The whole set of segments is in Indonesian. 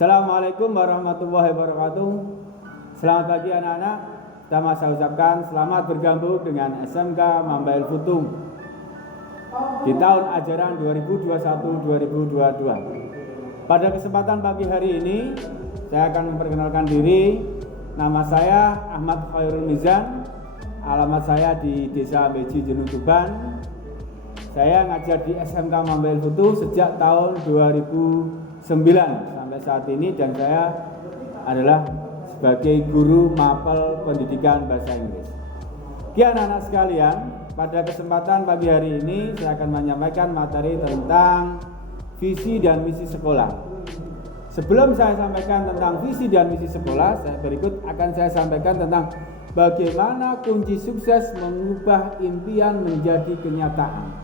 Assalamualaikum warahmatullahi wabarakatuh. Selamat pagi anak-anak. Pertama saya ucapkan selamat bergabung dengan SMK Mambail Futum di tahun ajaran 2021-2022. Pada kesempatan pagi hari ini saya akan memperkenalkan diri. Nama saya Ahmad Khairul Mizan. Alamat saya di Desa Beji, Jenung, Tuban. Saya ngajar di SMK Mambail Futum sejak tahun 2009 sampai saat ini, dan saya adalah sebagai guru mapel pendidikan bahasa Inggris. Oke anak-anak sekalian, pada kesempatan pagi hari ini saya akan menyampaikan materi tentang visi dan misi sekolah. Sebelum saya sampaikan tentang visi dan misi sekolah, berikut akan saya sampaikan tentang bagaimana kunci sukses mengubah impian menjadi kenyataan.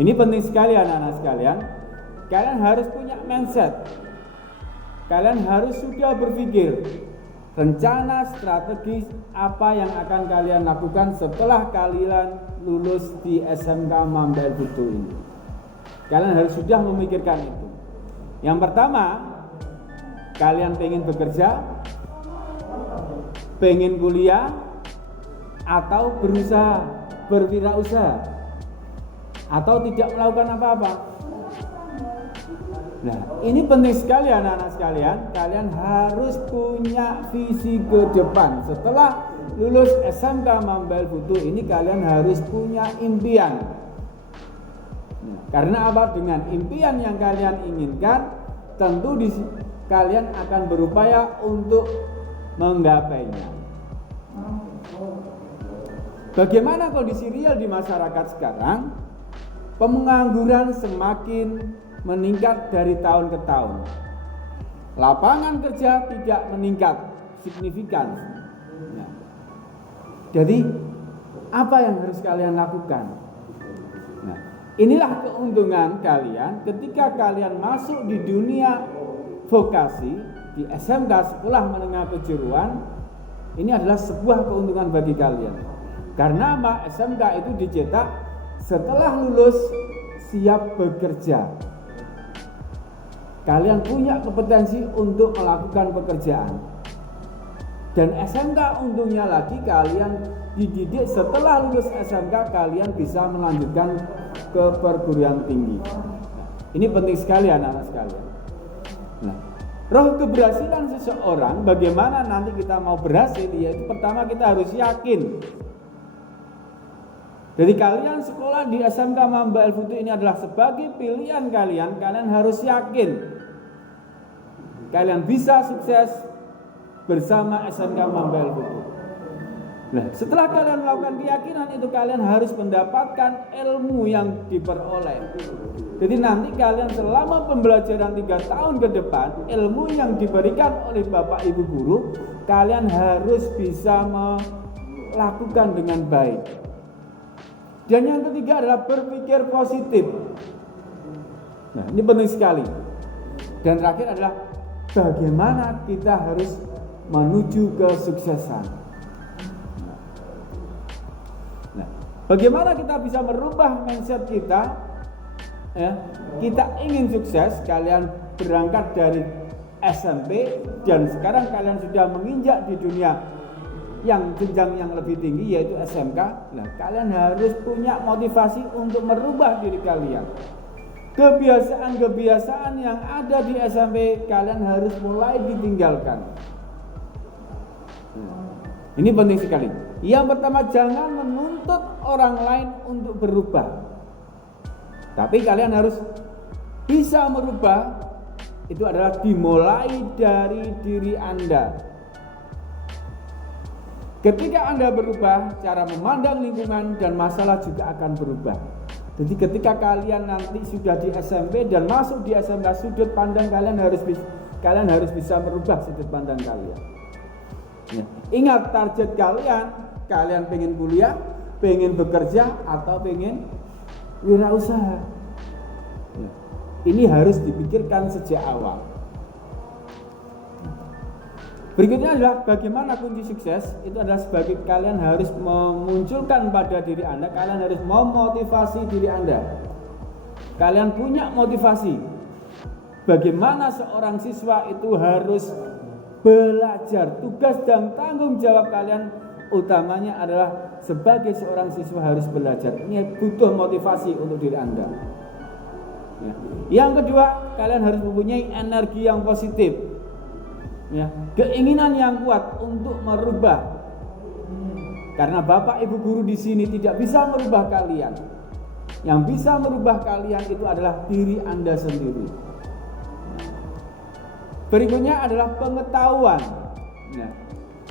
Ini penting sekali anak-anak sekalian. Kalian harus punya mindset. Kalian harus sudah berpikir rencana strategis apa yang akan kalian lakukan setelah kalian lulus di SMK Mambail Futum ini. Kalian harus sudah memikirkan itu. Yang pertama, kalian pengen bekerja, pengen kuliah, atau berusaha berwirausaha, atau tidak melakukan apa-apa. Nah, ini penting sekali anak-anak sekalian. Kalian harus punya visi ke depan. Setelah lulus SMK Mambail Futum ini kalian harus punya impian. Nah, karena apa? Dengan impian yang kalian inginkan, tentu kalian akan berupaya untuk menggapainya. Bagaimana kondisi real di masyarakat sekarang? Pengangguran semakin meningkat dari tahun ke tahun. Lapangan kerja tidak meningkat signifikan. Nah, jadi apa yang harus kalian lakukan? Nah, inilah keuntungan kalian ketika kalian masuk di dunia vokasi di SMK Sekolah Menengah Kejuruan. Ini adalah sebuah keuntungan bagi kalian. Karena apa? SMK itu dicetak setelah lulus siap bekerja. Kalian punya kompetensi untuk melakukan pekerjaan. Dan SMK untungnya lagi kalian dididik setelah lulus SMK kalian bisa melanjutkan ke perguruan tinggi. Ini penting sekali anak-anak sekalian. Nah, roh keberhasilan seseorang, bagaimana nanti kita mau berhasil, yaitu pertama kita harus yakin. Jadi kalian sekolah di SMK Mambail Futum ini adalah sebagai pilihan kalian. Kalian harus yakin kalian bisa sukses bersama SMK Mambail Futum. Nah, setelah kalian melakukan keyakinan itu, kalian harus mendapatkan ilmu yang diperoleh. Jadi nanti kalian selama pembelajaran 3 tahun ke depan, ilmu yang diberikan oleh Bapak Ibu guru, kalian harus bisa melakukan dengan baik. Dan yang ketiga adalah berpikir positif. Nah, ini penting sekali. Dan terakhir adalah bagaimana kita harus menuju kesuksesan. Nah, bagaimana kita bisa merubah mindset kita? Ya, kita ingin sukses, kalian berangkat dari SMP dan sekarang kalian sudah menginjak di dunia yang jenjang yang lebih tinggi yaitu SMK. Nah, kalian harus punya motivasi untuk merubah diri kalian. Kebiasaan-kebiasaan yang ada di SMP kalian harus mulai ditinggalkan. Ini penting sekali. Yang pertama, jangan menuntut orang lain untuk berubah. Tapi kalian harus bisa merubah. Itu adalah dimulai dari diri Anda. Ketika Anda berubah, cara memandang lingkungan dan masalah juga akan berubah. Jadi ketika kalian nanti sudah di SMP dan masuk di SMK, sudut pandang kalian harus bisa merubah sudut pandang kalian. Ya. Ingat target kalian pengen kuliah, pengen bekerja, atau pengen wirausaha. Ya. Ini harus dipikirkan sejak awal. Berikutnya adalah bagaimana kunci sukses. Itu adalah sebagai kalian harus memunculkan pada diri Anda, kalian harus memotivasi diri Anda. Kalian punya motivasi. bagaimana seorang siswa itu harus belajar. Tugas dan tanggung jawab kalian utamanya adalah sebagai seorang siswa harus belajar. Ini butuh motivasi untuk diri Anda. Ya. Yang kedua, kalian harus mempunyai energi yang positif. Ya. Keinginan yang kuat untuk merubah. Karena Bapak Ibu guru di sini tidak bisa merubah kalian. Yang bisa merubah kalian itu adalah diri Anda sendiri. Berikutnya adalah pengetahuan. Ya.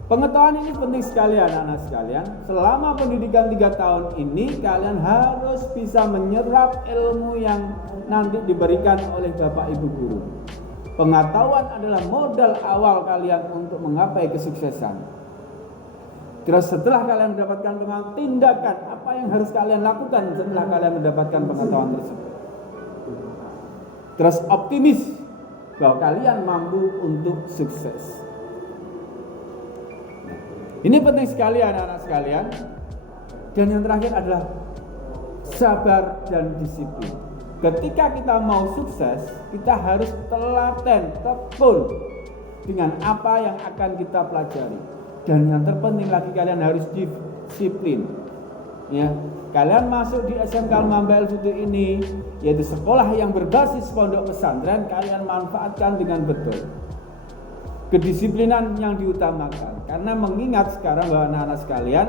Pengetahuan ini penting sekali anak-anak sekalian. Selama pendidikan 3 tahun ini kalian harus bisa menyerap ilmu yang nanti diberikan oleh Bapak Ibu guru. Pengetahuan adalah modal awal kalian untuk menggapai kesuksesan. Terus setelah kalian mendapatkan pengetahuan, tindakan apa yang harus kalian lakukan setelah kalian mendapatkan pengetahuan tersebut. Terus optimis bahwa kalian mampu untuk sukses. Ini penting sekali anak-anak sekalian. Dan yang terakhir adalah sabar dan disiplin. Ketika kita mau sukses, kita harus telaten, tekun dengan apa yang akan kita pelajari. Dan yang terpenting lagi kalian harus disiplin. Ya, kalian masuk di SMK Al-Mamba Al-Futuh ini, yaitu sekolah yang berbasis pondok pesantren, kalian manfaatkan dengan betul. Kedisiplinan yang diutamakan, karena mengingat sekarang bahwa anak-anak sekalian,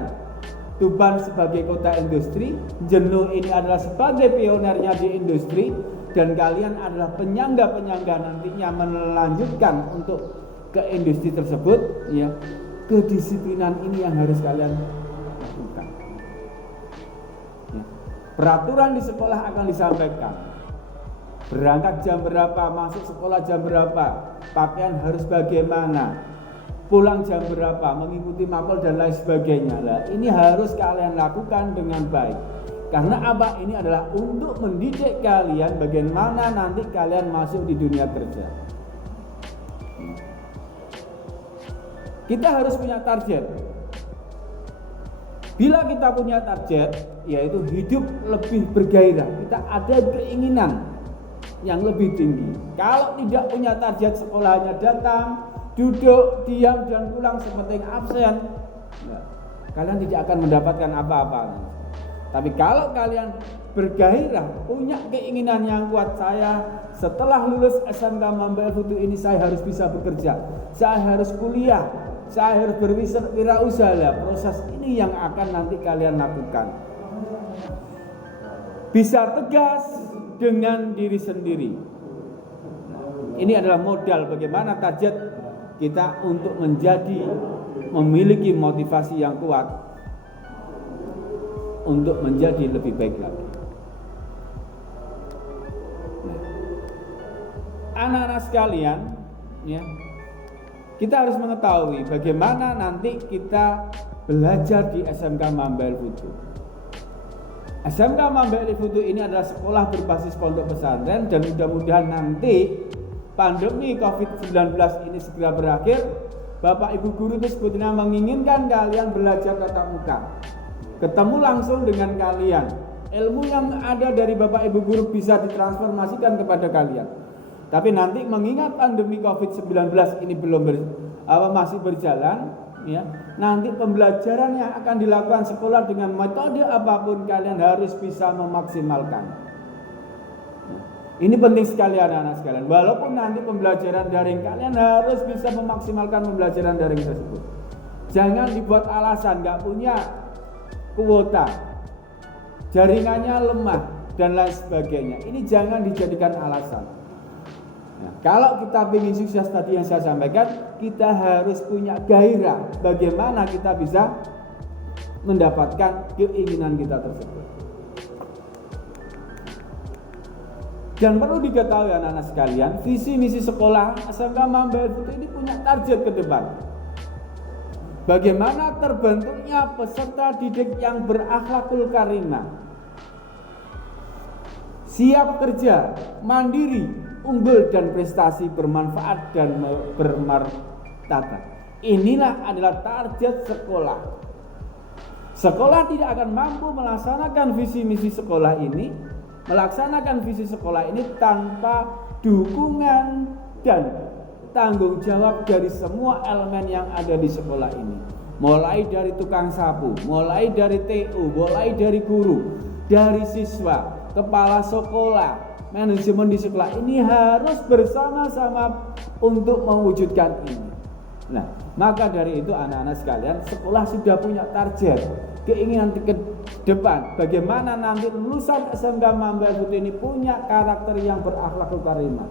Tuban sebagai kota industri, Jenuh ini adalah sebagai pionernya di industri, dan kalian adalah penyangga-penyangga nantinya melanjutkan untuk ke industri tersebut. Ya, kedisiplinan ini yang harus kalian lakukan. Ya. Peraturan di sekolah akan disampaikan. Berangkat jam berapa, masuk sekolah jam berapa, pakaian harus bagaimana, pulang jam berapa, mengikuti mapel dan lain sebagainya. Nah, ini harus kalian lakukan dengan baik. Karena apa? Ini adalah untuk mendidik kalian bagaimana nanti kalian masuk di dunia kerja. Kita harus punya target. Bila kita punya target, yaitu hidup lebih bergairah, kita ada keinginan yang lebih tinggi. Kalau tidak punya target, sekolah hanya datang, duduk, diam, dan pulang seperti absen, nah, kalian tidak akan mendapatkan apa-apa. Tapi kalau kalian bergairah, punya keinginan yang kuat, saya setelah lulus SMK Al-Mamba Al-Futuh ini saya harus bisa bekerja, saya harus kuliah, saya harus berwirausaha. Proses ini yang akan nanti kalian lakukan. Bisa tegas dengan diri sendiri. Ini adalah modal bagaimana target kita untuk memiliki motivasi yang kuat untuk menjadi lebih baik lagi. Anak-anak sekalian, ya, kita harus mengetahui bagaimana nanti kita belajar di SMK Mamba Al-Futuh. SMK Mamba Al-Futuh ini adalah sekolah berbasis pondok pesantren, dan mudah-mudahan nanti pandemi COVID-19 ini segera berakhir. Bapak Ibu guru itu sebetulnya menginginkan kalian belajar tatap muka, ketemu langsung dengan kalian. Ilmu yang ada dari Bapak Ibu guru bisa ditransformasikan kepada kalian. Tapi nanti mengingat pandemi COVID-19 ini masih berjalan, ya, nanti pembelajaran yang akan dilakukan sekolah dengan metode apapun kalian harus bisa memaksimalkan. Ini penting sekali anak-anak sekalian. Walaupun nanti pembelajaran daring, kalian harus bisa memaksimalkan pembelajaran daring tersebut. Jangan dibuat alasan nggak punya kuota, jaringannya lemah dan lain sebagainya. Ini jangan dijadikan alasan. Nah, kalau kita ingin sukses tadi yang saya sampaikan, kita harus punya gairah bagaimana kita bisa mendapatkan keinginan kita tersebut. Dan perlu diketahui anak-anak sekalian, visi misi sekolah SMK Mamba Al-Futuh ini punya target ke depan. Bagaimana terbentuknya peserta didik yang berakhlakul karimah, siap kerja, mandiri, unggul dan prestasi bermanfaat dan bermartabat. Inilah adalah target sekolah. Sekolah tidak akan mampu melaksanakan visi misi sekolah ini, tanpa dukungan dan tanggung jawab dari semua elemen yang ada di sekolah ini. Mulai dari tukang sapu, mulai dari TU, mulai dari guru, dari siswa, kepala sekolah, manajemen di sekolah ini harus bersama-sama untuk mewujudkan ini. Nah, maka dari itu anak-anak sekalian, sekolah sudah punya target, keinginan ke depan. Bagaimana nanti lulusan SMK Mamba El Futuh ini punya karakter yang berakhlakul karimah.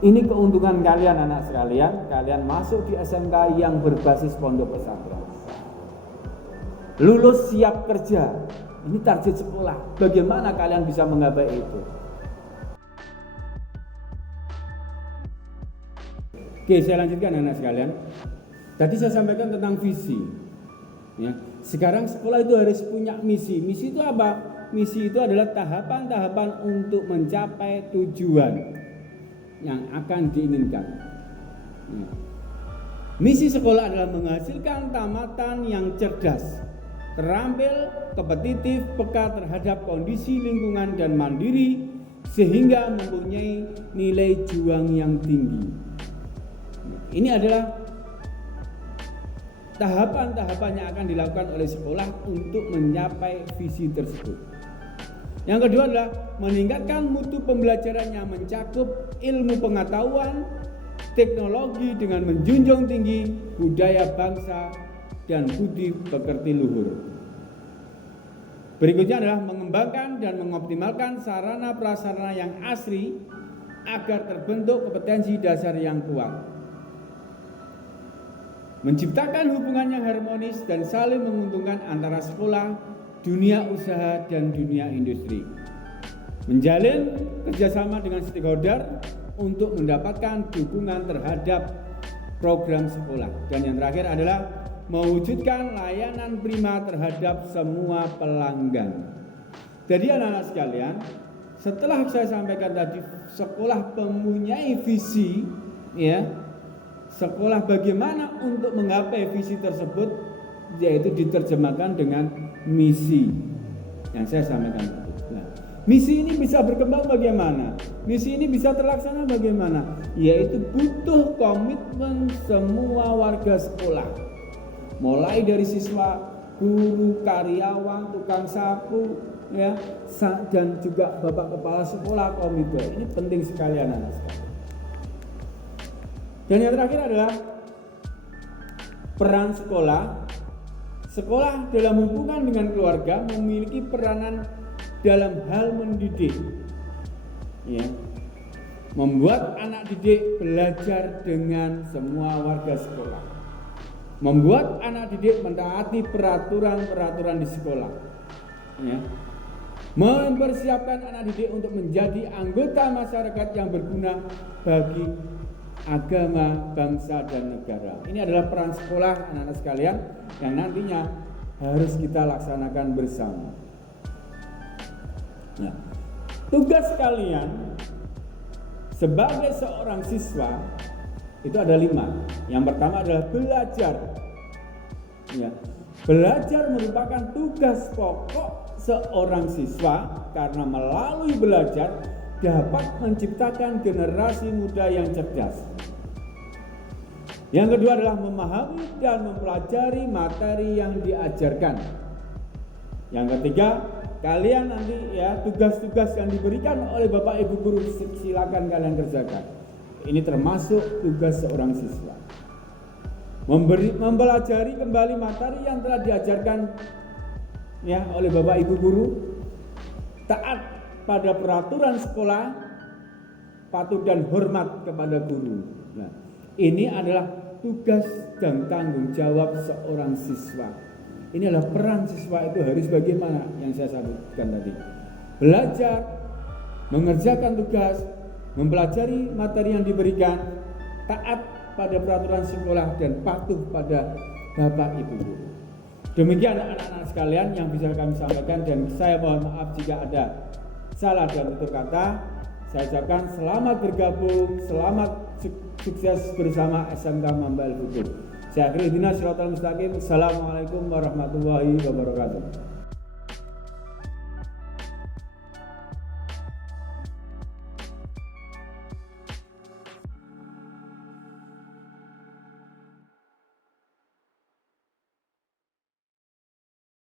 Ini keuntungan kalian anak sekalian, kalian masuk di SMK yang berbasis pondok pesantren. Lulus siap kerja, ini target sekolah. Bagaimana kalian bisa menggapai itu? Oke, saya lanjutkan anak sekalian. Tadi saya sampaikan tentang visi. Ya, sekarang sekolah itu harus punya misi. Misi itu apa? Misi itu adalah tahapan-tahapan untuk mencapai tujuan yang akan diinginkan. Misi sekolah adalah menghasilkan tamatan yang cerdas, terampil, kompetitif, peka terhadap kondisi lingkungan dan mandiri sehingga mempunyai nilai juang yang tinggi. Ini adalah tahapan-tahapan yang akan dilakukan oleh sekolah untuk mencapai visi tersebut. Yang kedua adalah meningkatkan mutu pembelajaran yang mencakup ilmu pengetahuan, teknologi dengan menjunjung tinggi budaya bangsa dan budi pekerti luhur. Berikutnya adalah mengembangkan dan mengoptimalkan sarana prasarana yang asri agar terbentuk kompetensi dasar yang kuat. Menciptakan hubungan yang harmonis dan saling menguntungkan antara sekolah, dunia usaha dan dunia industri. Menjalin kerjasama dengan stakeholder untuk mendapatkan dukungan terhadap program sekolah. Dan yang terakhir adalah mewujudkan layanan prima terhadap semua pelanggan. Jadi anak-anak sekalian, setelah saya sampaikan tadi sekolah mempunyai visi, ya, sekolah bagaimana untuk menggapai visi tersebut, yaitu diterjemahkan dengan misi yang saya sampaikan tadi. Nah, misi ini bisa berkembang bagaimana? Misi ini bisa terlaksana bagaimana? Yaitu butuh komitmen semua warga sekolah. Mulai dari siswa, guru, karyawan, tukang sapu, ya, dan juga bapak kepala sekolah komitmen. Ini penting sekali anak-anak sekalian. Dan yang terakhir adalah peran sekolah. Sekolah dalam hubungan dengan keluarga memiliki peranan dalam hal mendidik, ya, membuat anak didik belajar dengan semua warga sekolah, membuat anak didik mentaati peraturan-peraturan di sekolah, ya, mempersiapkan anak didik untuk menjadi anggota masyarakat yang berguna bagi agama, bangsa, dan negara. Ini adalah peran sekolah anak-anak sekalian yang nantinya harus kita laksanakan bersama. Nah, tugas kalian sebagai seorang siswa itu ada 5. Yang pertama adalah belajar. Ya, belajar merupakan tugas pokok seorang siswa karena melalui belajar dapat menciptakan generasi muda yang cerdas. Yang kedua adalah memahami dan mempelajari materi yang diajarkan. Yang ketiga, kalian nanti ya tugas-tugas yang diberikan oleh Bapak Ibu guru silakan kalian kerjakan. Ini termasuk tugas seorang siswa. Mempelajari kembali materi yang telah diajarkan ya oleh Bapak Ibu guru, taat pada peraturan sekolah, patuh dan hormat kepada guru. Nah, ini adalah tugas dan tanggung jawab seorang siswa. Ini adalah peran siswa itu harus bagaimana yang saya sampaikan tadi. Belajar, mengerjakan tugas, mempelajari materi yang diberikan, taat pada peraturan sekolah dan patuh pada Bapak Ibu guru. Demikian anak-anak sekalian yang bisa kami sampaikan, dan saya mohon maaf jika ada salah dan tutur kata. Saya ucapkan selamat bergabung, selamat sukses bersama SMK Mamba El Futuh. Saya akhiri, ihdinas siratal mustaqim. Assalamualaikum warahmatullahi wabarakatuh.